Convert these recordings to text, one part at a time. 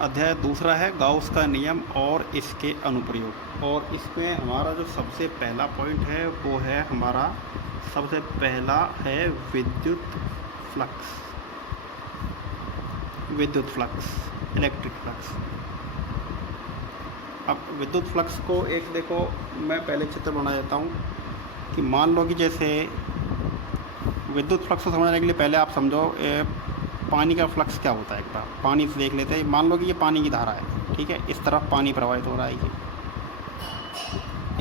अध्याय दूसरा है गाउस का नियम और इसके अनुप्रयोग। और इसमें हमारा जो सबसे पहला पॉइंट है वो है हमारा सबसे पहला है विद्युत फ्लक्स। विद्युत फ्लक्स, इलेक्ट्रिक फ्लक्स। अब विद्युत फ्लक्स को एक देखो, मैं पहले चित्र बना देता हूँ कि मान लो कि जैसे विद्युत फ्लक्स को समझने के लिए पहले आप समझो पानी का फ्लक्स क्या होता है। एक बार पानी से देख लेते हैं। मान लो कि ये पानी की धारा है, ठीक है। इस तरफ पानी प्रवाहित हो रहा है ये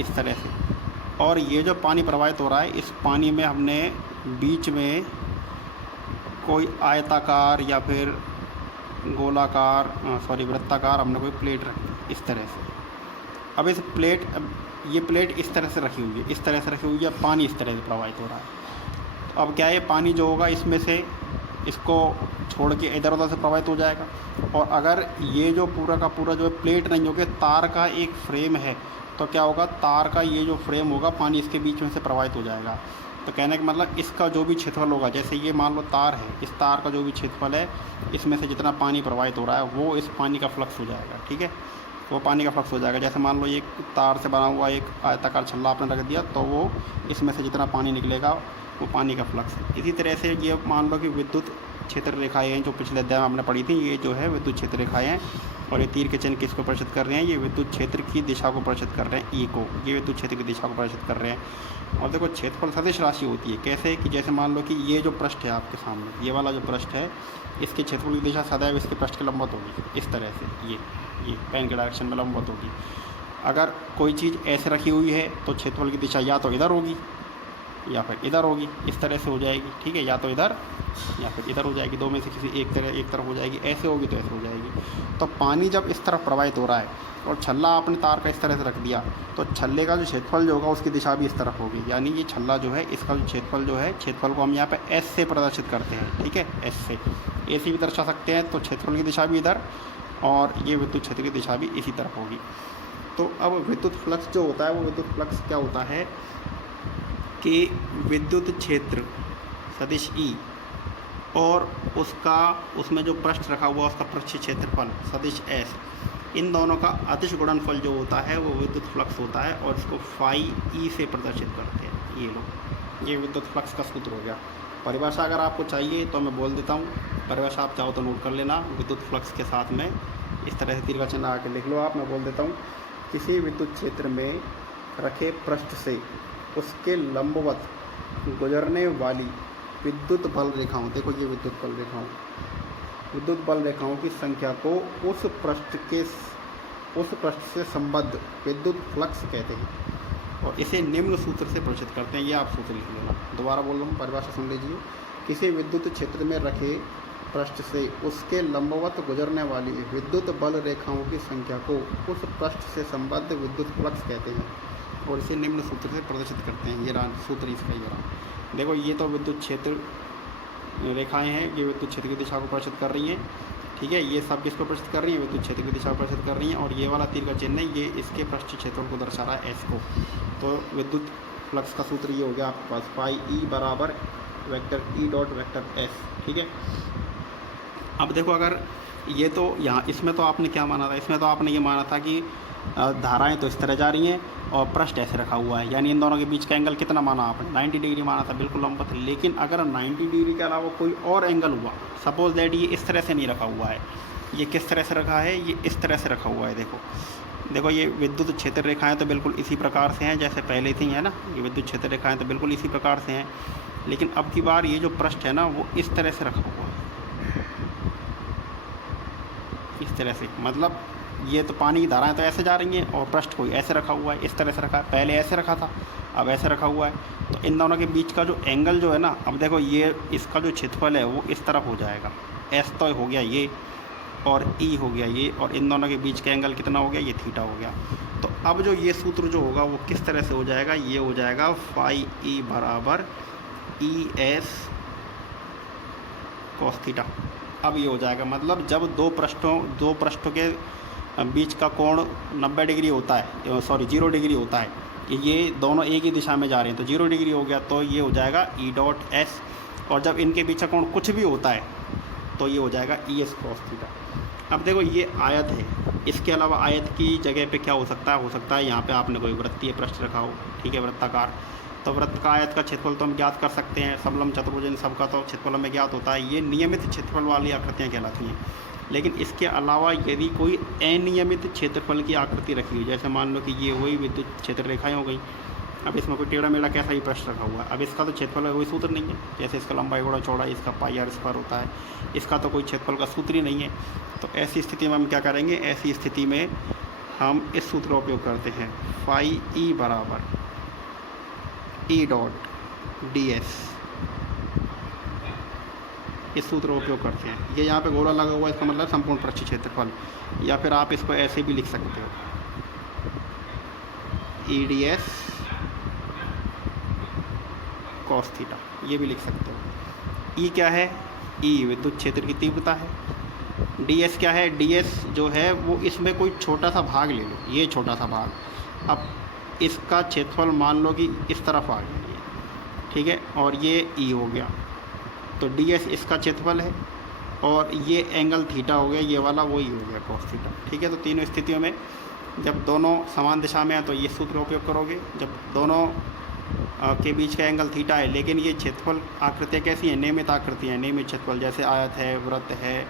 इस तरह से, और ये जो पानी प्रवाहित हो रहा है इस पानी में हमने बीच में कोई आयताकार या फिर गोलाकार वृत्ताकार हमने कोई प्लेट रखी इस तरह से। अब इस प्लेट, ये प्लेट इस तरह से रखी हुई है, इस तरह से रखी हुई है, पानी इस तरह से प्रवाहित हो रहा है। तो अब क्या है, पानी जो होगा इसमें से इसको छोड़ के इधर उधर से प्रवाहित हो जाएगा। और अगर ये जो पूरा का पूरा जो प्लेट नहीं होगी, तार का एक फ्रेम है, तो क्या होगा, तार का ये जो फ्रेम होगा पानी इसके बीच में से प्रवाहित हो जाएगा। तो कहने का मतलब इसका जो भी क्षेत्रफल होगा, जैसे ये मान लो तार है, इस तार का जो भी क्षेत्रफल है इसमें से जितना पानी प्रवाहित हो रहा है वो इस पानी का फ्लक्स हो जाएगा, ठीक है। वो पानी का फ्लक्स हो जाएगा। जैसे मान लो ये तार से बना हुआ एक आयताकार छल्ला आपने रख दिया, तो वो इसमें से जितना पानी निकलेगा वो पानी का फ्लक्स है। इसी तरह से ये मान लो कि विद्युत क्षेत्र रेखाएँ हैं जो पिछले अध्याय में हमने पढ़ी थी, ये जो है विद्युत क्षेत्र रेखाएँ हैं। और ये तीर के चिन्ह किसको प्रदर्शित कर रहे हैं, ये विद्युत क्षेत्र की दिशा को प्रदर्शित कर रहे हैं, ई को। ये विद्युत क्षेत्र की दिशा को प्रदर्शित कर रहे हैं। और देखो क्षेत्रफल सदिश राशि होती है। कैसे कि जैसे मान लो कि ये जो पृष्ठ है आपके सामने, ये वाला जो पृष्ठ है, इसके क्षेत्रफल की दिशा सदैव इसके पृष्ठ के लंबवत होगी इस तरह से। ये पेन के डायरेक्शन में लंबवत होगी। अगर कोई चीज़ ऐसे रखी हुई है तो क्षेत्रफल की दिशा या तो इधर होगी या फिर इधर होगी, इस तरह से हो जाएगी, ठीक है। या तो इधर या फिर इधर हो जाएगी, दो में से किसी एक तरफ हो जाएगी। ऐसे होगी तो ऐसे हो जाएगी। तो पानी जब इस तरफ प्रवाहित हो रहा है और छल्ला आपने तार का इस तरह से रख दिया, तो छल्ले का जो क्षेत्रफल जो होगा उसकी दिशा भी इस तरफ होगी। यानी ये छल्ला जो है, इसका जो क्षेत्रफल जो है, क्षेत्रफल को हम यहाँ पे एस से प्रदर्शित करते हैं, ठीक है। एस से ऐसे भी दर्शा सकते हैं। तो क्षेत्रफल की दिशा भी इधर और ये विद्युत क्षेत्र की दिशा भी इसी तरफ होगी। तो अब विद्युत फ्लक्स जो होता है, वो विद्युत फ्लक्स क्या होता है कि विद्युत क्षेत्र सदिश ई और उसमें जो पृष्ठ रखा हुआ उसका पृष्ठीय क्षेत्रफल सदिश एस, इन दोनों का अदिश गुणनफल जो होता है वो विद्युत फ्लक्स होता है। और इसको फाई ई से प्रदर्शित करते हैं ये लोग। ये विद्युत फ्लक्स का सूत्र हो गया। परिभाषा अगर आपको चाहिए तो मैं बोल देता हूँ, परिभाषा आप चाहो तो नोट कर लेना। विद्युत फ्लक्स के साथ में इस तरह से तीर का चिन्ह आके लिख लो आप। मैं बोल देता हूँ, किसी विद्युत क्षेत्र में रखे पृष्ठ से उसके लंबवत गुजरने वाली विद्युत बल रेखाओं, देखो ये विद्युत बल रेखाओं, विद्युत बल रेखाओं की संख्या को उस पृष्ठ से संबद्ध विद्युत फ्लक्स कहते हैं। और इसे निम्न सूत्र से प्रदर्शित करते हैं। ये आप सूत्र लिख लेना। दोबारा बोल रहा हूँ, परिभाषा सुन लीजिए। किसी विद्युत क्षेत्र में रखे पृष्ठ से उसके लंबवत गुजरने वाली विद्युत बल रेखाओं की संख्या को उस पृष्ठ से संबद्ध विद्युत फ्लक्स कहते हैं और इसे निम्न सूत्र से प्रदर्शित करते हैं। ये रहा सूत्र इसका, ये रहा। देखो ये तो विद्युत क्षेत्र रेखाएं हैं, ये विद्युत क्षेत्र की दिशा को प्रदर्शित कर रही हैं, ठीक है। ये सब किसको प्रदर्शित कर रही हैं, विद्युत क्षेत्र की दिशा को प्रदर्शित कर रही हैं। और ये वाला तीर का चिन्ह है, ये इसके पृष्ठीय क्षेत्रफल को दर्शा रहा है, एस को। तो विद्युत फ्लक्स का सूत्र ये हो गया आपके पास, पाई ई बराबर vector E dot vector S, ठीक है। अब देखो, अगर ये तो यहाँ इसमें तो आपने क्या माना था, इसमें तो आपने ये माना था कि धाराएं तो इस तरह जा रही हैं और पृष्ठ ऐसे रखा हुआ है, यानी इन दोनों के बीच का एंगल कितना माना आपने, 90 डिग्री माना था, बिल्कुल लंबवत। लेकिन अगर 90 डिग्री के अलावा कोई और एंगल हुआ, सपोज दैट ये इस तरह से नहीं रखा हुआ है, ये किस तरह से रखा है, ये इस तरह से रखा हुआ है। देखो ये विद्युत क्षेत्र रेखाएँ तो बिल्कुल इसी प्रकार से हैं जैसे पहले थी, है ना। ये विद्युत क्षेत्र रेखाएँ तो बिल्कुल इसी प्रकार से हैं, लेकिन अब की बार ये जो पृष्ठ है ना वो इस तरह से रखा हुआ है, इस तरह से। मतलब ये तो पानी की धाराएं तो ऐसे जा रही हैं और पृष्ठ कोई ऐसे रखा हुआ है, इस तरह से रखा है। पहले ऐसे रखा था, अब ऐसे रखा हुआ है। तो इन दोनों के बीच का जो एंगल जो है ना, अब देखो ये इसका जो क्षेत्रफल है वो इस तरफ हो जाएगा, एस तो हो गया ये और ई हो गया ये, और इन दोनों के बीच का एंगल कितना हो गया, ये थीटा हो गया। तो अब जो ये सूत्र जो होगा वो किस तरह से हो जाएगा, ये हो जाएगा फाई ई बराबर ई एस कॉस थीटा। अब ये हो जाएगा, मतलब जब दो पृष्ठों के बीच का कोण 90 डिग्री होता है, 0 डिग्री होता है, ये दोनों एक ही दिशा में जा रहे हैं, तो 0 डिग्री हो गया, तो ये हो जाएगा ई डॉट एस। और जब इनके बीच का कोण कुछ भी होता है तो ये हो जाएगा ई एस कॉस थीटा। अब देखो ये आयत है, इसके अलावा आयत की जगह पे क्या हो सकता है? हो सकता है यहाँ पे आपने कोई वृत्तीय पृष्ठ रखा हो, ठीक है, वृत्ताकार। तो वृत्त का आयत का क्षेत्रफल तो हम ज्ञात कर सकते हैं, समलंब चतुर्भुज इन सबका तो क्षेत्रफल हमें ज्ञात होता है। ये नियमित क्षेत्रफल वाली आकृतियाँ कहलाती हैं। लेकिन इसके अलावा यदि कोई अनियमित क्षेत्रफल की आकृति रखी हो, जैसे मान लो कि ये वही विद्युत क्षेत्र रेखाएँ हो गई, अब इसमें कोई टेढ़ा मेढ़ा कैसा ही पृष्ठ रखा हुआ है, अब इसका तो क्षेत्रफल का कोई सूत्र नहीं है। जैसे इसका लंबाई गुणा चौड़ाई, इसका पाई आर स्क्वायर होता है, इसका तो कोई क्षेत्रफल का सूत्र ही नहीं है। तो ऐसी स्थिति में हम क्या करेंगे? ऐसी स्थिति में हम इस सूत्र का उपयोग करते हैं, फाई ई बराबर ई डॉट डी एस, इस सूत्र का उपयोग करते हैं। ये यहाँ पे गोला लगा हुआ है, इसका मतलब संपूर्ण पृष्ठ क्षेत्रफल, या फिर आप इसको ऐसे भी लिख सकते हो, E D S cos theta, ये भी लिख सकते हो। ई क्या है? ई विद्युत क्षेत्र की तीव्रता है। डी एस क्या है? डी एस जो है वो इसमें कोई छोटा सा भाग ले लो, ये छोटा सा भाग, अब इसका क्षेत्रफल मान लो कि इस तरफ आ गया, ठीक है, और ये ई हो गया, तो डी एस इसका क्षेत्रफल है, और ये एंगल थीटा हो गया, ये वाला वही हो गया कॉस थीटा, ठीक है। तो तीनों स्थितियों में जब दोनों समान दिशा में है तो ये सूत्र का उपयोग करोगे, जब दोनों के बीच का एंगल थीटा है, लेकिन ये क्षेत्रफल आकृतियाँ कैसी हैं? नियमित आकृतियाँ हैं, नियमित क्षेत्रफल, जैसे आयत है, वृत्त है,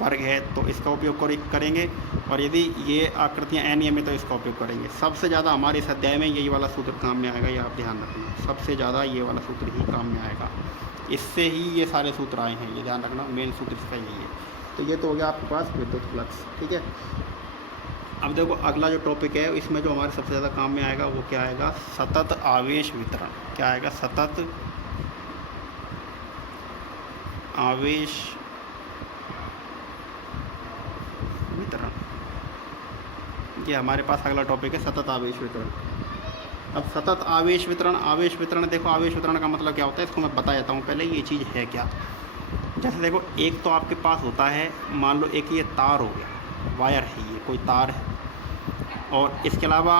वर्ग है, तो इसका उपयोग करेंगे। और यदि ये आकृतियाँ अनियमित तो इसका उपयोग करेंगे। सबसे ज़्यादा हमारे इस अध्याय में यही वाला सूत्र काम में आएगा, ये आप ध्यान रखना, सबसे ज़्यादा ये वाला सूत्र ही काम में आएगा, इससे ही ये सारे सूत्र आए हैं, ये ध्यान रखना, मेन सूत्र इसका यही है। तो ये तो हो गया आपके पास विद्युत फ्लक्स, ठीक है। अब देखो अगला जो टॉपिक है, इसमें जो हमारे सबसे ज़्यादा काम में आएगा वो क्या आएगा? सतत आवेश वितरण। क्या आएगा? सतत आवेश वितरण, ये हमारे पास अगला टॉपिक है, सतत आवेश वितरण। अब सतत आवेश वितरण देखो, आवेश वितरण का मतलब क्या होता है, इसको मैं बता देता हूँ पहले, ये चीज़ है क्या। जैसे देखो, एक तो आपके पास होता है, मान लो एक ये तार हो गया, वायर है, ये कोई तार है, और इसके अलावा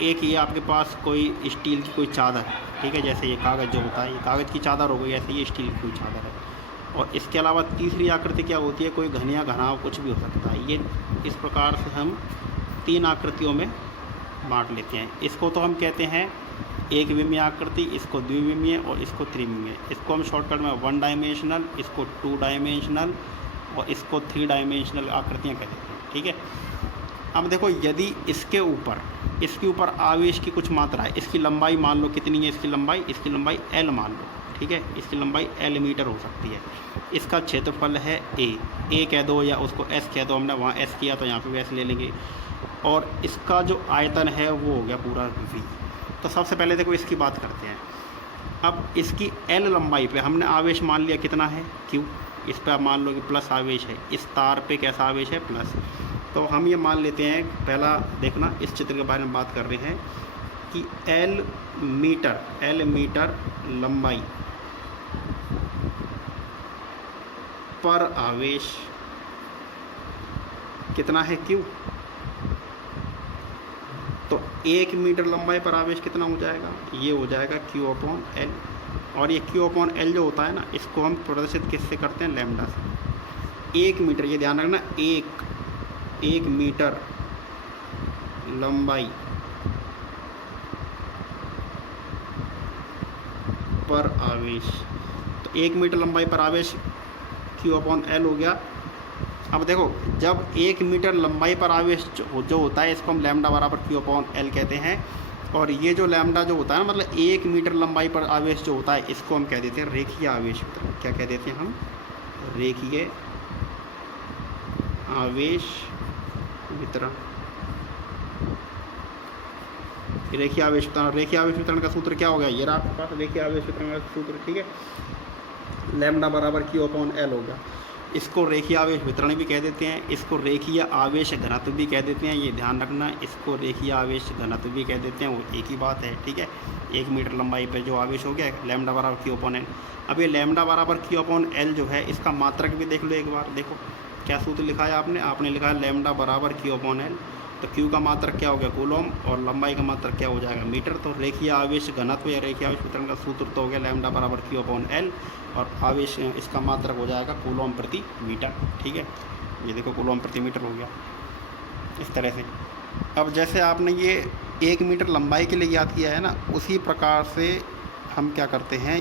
एक ये आपके पास कोई स्टील की कोई चादर है, ठीक है, जैसे ये कागज़ जो होता है, ये कागज़ की चादर हो गई, ऐसे ये स्टील की कोई चादर है। और इसके अलावा तीसरी आकृति क्या होती है? कोई घनिया घनाव कुछ भी हो सकता है। ये इस प्रकार से हम तीन आकृतियों में बांट लेते हैं। इसको तो हम कहते हैं एक विमीय आकृति, इसको द्विविमीय और इसको त्रिविमीय। इसको हम शॉर्टकट में 1 डायमेंशनल, इसको 2 डायमेंशनल और इसको 3 डायमेंशनल आकृतियाँ कहते हैं, ठीक है। अब देखो, यदि इसके ऊपर आवेश की कुछ मात्रा है, इसकी लंबाई मान लो कितनी है, इसकी लंबाई L मान लो, ठीक है, इसकी लंबाई L मीटर हो सकती है। इसका क्षेत्रफल है A कह दो या उसको S कह दो, हमने वहाँ S किया तो यहाँ पे भी S ले लेंगे। और इसका जो आयतन है वो हो गया पूरा V। तो सबसे पहले देखो इसकी बात करते हैं। अब इसकी L लंबाई पे हमने आवेश मान लिया कितना है, Q, इस पर आप मान लो कि प्लस आवेश है, इस तार पे कैसा आवेश है, प्लस। तो हम ये मान लेते हैं, पहला देखना, इस चित्र के बारे में बात कर रहे हैं कि L मीटर लंबाई पर आवेश कितना है, Q। तो 1 मीटर लंबाई पर आवेश कितना हो जाएगा? ये हो जाएगा Q/L। और ये Q/L जो होता है ना, इसको हम प्रदर्शित किससे करते हैं? लैम्डा से। 1 मीटर, ये ध्यान रखना, 1 मीटर लंबाई पर आवेश, तो 1 मीटर लंबाई पर आवेश Q/L हो गया। अब देखो, जब 1 मीटर लंबाई पर आवेश जो होता है, इसको हम लैम्डा बराबर Q/L कहते हैं। और ये जो लैम्डा जो होता है ना, मतलब 1 मीटर लंबाई पर आवेश जो होता है, इसको हम कह देते हैं रेखीय आवेश वितरण। क्या कह देते हैं हम? रेखीय आवेश वितरण। रेखीय आवेश वितरण का सूत्र क्या हो गया? ये रहा आपके पास रेखीय आवेश वितरण का सूत्र, ठीक है, लैम्डा बराबर Q/L हो गया। इसको रेखीय आवेश वितरण भी कह देते हैं, इसको रेखीय आवेश घनत्व भी कह देते हैं, ये ध्यान रखना, इसको रेखीय आवेश घनत्व भी कह देते हैं, वो एक ही बात है, ठीक है। 1 मीटर लंबाई पे जो आवेश हो गया, लैम्डा बराबर Q/L। अब ये लैम्डा बराबर Q/L जो है, इसका मात्रक भी देख लो एक बार। देखो क्या सूत्र लिखा है आपने लिखा है लैम्डा बराबर Q/L। तो Q का मात्रक क्या हो गया? कूलम, और लंबाई का मात्रक क्या हो जाएगा? मीटर। तो रेखीय आवेश घनत्व या रेखीय आवेश वितरण का सूत्र तो हो गया लैम्डा बराबर Q/L, और आवेश इसका मात्रक हो जाएगा कूलम प्रति मीटर, ठीक है। ये देखो कूलम प्रति मीटर हो गया इस तरह से। अब जैसे आपने ये 1 मीटर लंबाई के लिए याद किया है ना, उसी प्रकार से हम क्या करते हैं,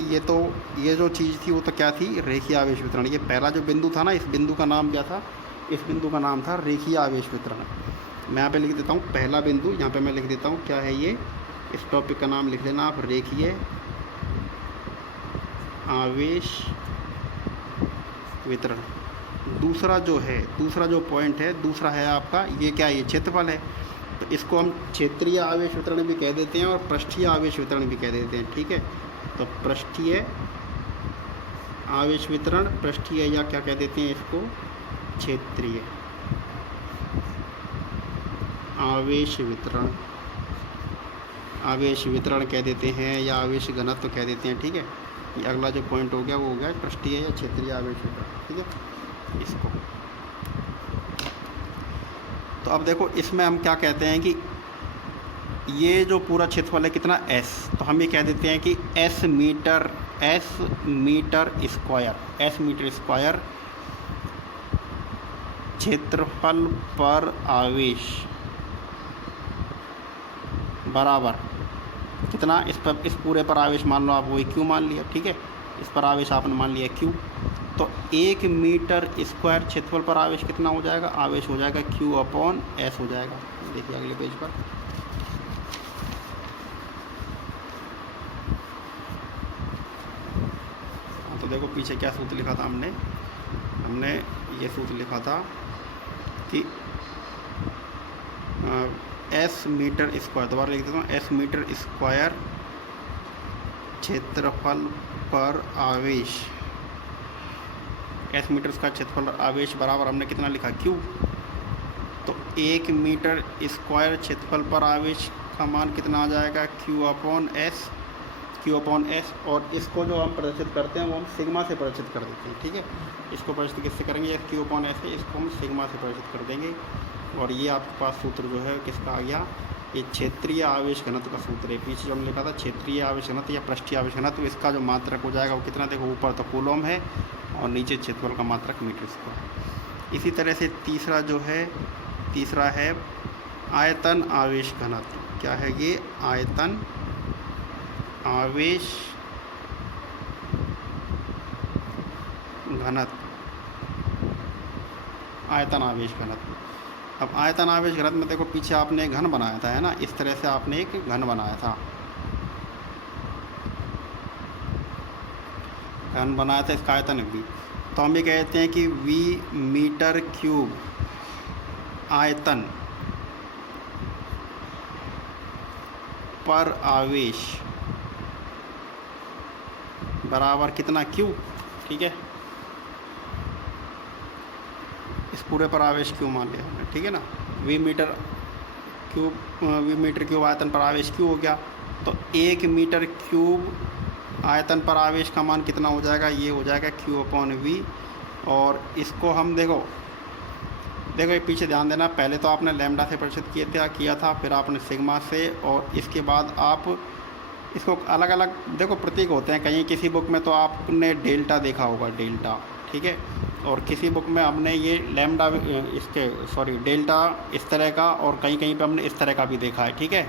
ये जो चीज़ थी वो तो क्या थी, रेखीय आवेश वितरण। ये पहला जो बिंदु था ना, इस बिंदु का नाम क्या था, इस बिंदु का नाम था रेखीय आवेश वितरण। मैं यहाँ पे लिख देता हूँ पहला बिंदु, यहाँ पे मैं लिख देता हूँ क्या है ये, इस टॉपिक का नाम लिख लेना आप, रेखीय आवेश वितरण। दूसरा जो पॉइंट है, दूसरा है आपका ये क्या है, ये क्षेत्रफल है, तो इसको हम क्षेत्रीय आवेश वितरण भी कह देते हैं और पृष्ठीय आवेश वितरण भी कह देते हैं। ठीक है, तो पृष्ठीय आवेश वितरण, पृष्ठीय या क्या कह देते हैं इसको, क्षेत्रीय आवेश वितरण कह देते हैं या आवेश घनत्व कह देते हैं। ठीक है, ये अगला जो पॉइंट हो गया वो हो गया पृष्ठीय या क्षेत्रीय आवेश वितरण। ठीक है, इसको तो अब देखो इसमें हम क्या कहते हैं कि ये जो पूरा क्षेत्रफल है कितना, S, तो हम ये कह देते हैं कि S मीटर स्क्वायर क्षेत्रफल पर आवेश बराबर कितना, इस पूरे पर आवेश मान लो आप वही Q मान लिया। ठीक है, इस पर आवेश आपने मान लिया Q, तो 1 मीटर स्क्वायर क्षेत्रफल पर आवेश कितना हो जाएगा, आवेश हो जाएगा Q/S हो जाएगा। देखिए अगले पेज पर, तो देखो पीछे क्या सूत्र लिखा था हमने ये सूत्र लिखा था कि S मीटर स्क्वायर, दोबारा लिख देता हूँ, S मीटर स्क्वायर क्षेत्रफल पर आवेश, S मीटर का क्षेत्रफल आवेश बराबर हमने कितना लिखा, Q। तो 1 मीटर स्क्वायर क्षेत्रफल पर आवेश का मान कितना आ जाएगा, Q/S। और इसको जो हम प्रदर्शित करते हैं वो हम सिग्मा से प्रदर्शित कर देते हैं। ठीक है, इसको प्रदर्शित किससे करेंगे, Q/S है, इसको हम सिग्मा से प्रदर्शित कर देंगे। और ये आपके पास सूत्र जो है किसका आ गया, ये क्षेत्रीय आवेश घनत्व का सूत्र है। पीछे जो हमने लिखा था क्षेत्रीय आवेश घनत्व या पृष्ठीय आवेश घनत्व, इसका जो मात्रक हो जाएगा वो कितना, देखो ऊपर तो कूलम है और नीचे क्षेत्रफल का मात्रक मीटर स्क्वायर। इसी तरह से तीसरा है आयतन आवेश घनत्व। क्या है ये, आयतन आवेश घनत्व, आयतन आवेश घनत्व। अब आयतन आवेश घनत्व में देखो पीछे आपने एक घन बनाया था, है ना, इस तरह से आपने एक घन बनाया था, इसका आयतन V। तो हम ये कहते हैं कि V मीटर क्यूब आयतन पर आवेश बराबर कितना, Q। ठीक है, इस पूरे पर आवेश Q मान लिया हमने। ठीक है ना, V मीटर क्यूब आयतन पर आवेश Q हो गया। तो 1 मीटर क्यूब आयतन पर आवेश का मान कितना हो जाएगा, ये हो जाएगा Q/V। और इसको हम देखो ये पीछे ध्यान देना, पहले तो आपने लैम्डा से प्रदर्शित किया था, फिर आपने सिग्मा से, और इसके बाद आप इसको अलग अलग देखो प्रतीक होते हैं। कहीं किसी बुक में तो आपने डेल्टा देखा होगा, डेल्टा। ठीक है, और किसी बुक में हमने ये लैम्डा डेल्टा इस तरह का, और कहीं कहीं पे हमने इस तरह का भी देखा है। ठीक है,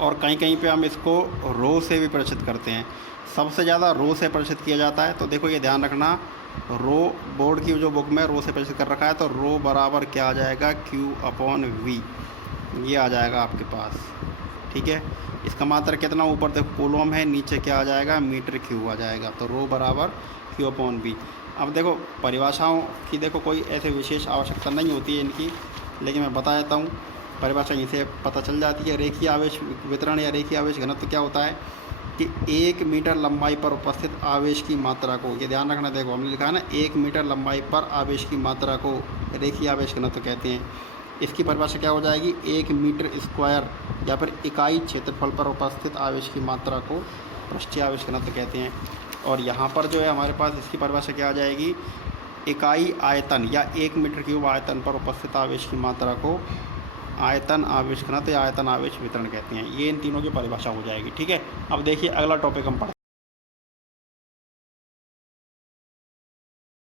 और कहीं कहीं पे हम इसको रो से भी प्रदर्शित करते हैं। सबसे ज़्यादा रो से प्रदर्शित किया जाता है, तो देखो ये ध्यान रखना, रो बोर्ड की जो बुक में रो से प्रदर्शित कर रखा है, तो रो बराबर क्या आ जाएगा, Q/V, ये आ जाएगा आपके पास। ठीक है, इसका मात्रा कितना, ऊपर देखो कूलम है, नीचे क्या आ जाएगा, मीटर क्यूब आ जाएगा। तो रो बराबर Q/V। अब देखो परिभाषाओं की देखो कोई ऐसे विशेष आवश्यकता नहीं होती है इनकी, लेकिन मैं बता देता हूँ, परिभाषा इनसे पता चल जाती है। रेखीय आवेश वितरण या रेखीय आवेश घनत्व क्या होता है कि 1 मीटर लंबाई पर उपस्थित आवेश की मात्रा को, ये ध्यान रखना, देखो हमने लिखा है ना, 1 मीटर लंबाई पर आवेश की मात्रा को रेखीय आवेश घनत्व कहते हैं। इसकी परिभाषा क्या हो जाएगी, 1 मीटर स्क्वायर या फिर इकाई क्षेत्रफल पर उपस्थित आवेश की मात्रा को पृष्ठीय आवेश घनत्व कहते हैं। और यहाँ पर जो है हमारे पास इसकी परिभाषा क्या आ जाएगी, इकाई आयतन या 1 मीटर क्यूब आयतन पर उपस्थित आवेश की मात्रा को आयतन आवेश घनत्व या आयतन आवेश वितरण कहते हैं। ये इन तीनों की परिभाषा हो जाएगी। ठीक है, अब देखिए अगला टॉपिक हम पढ़ते हैं।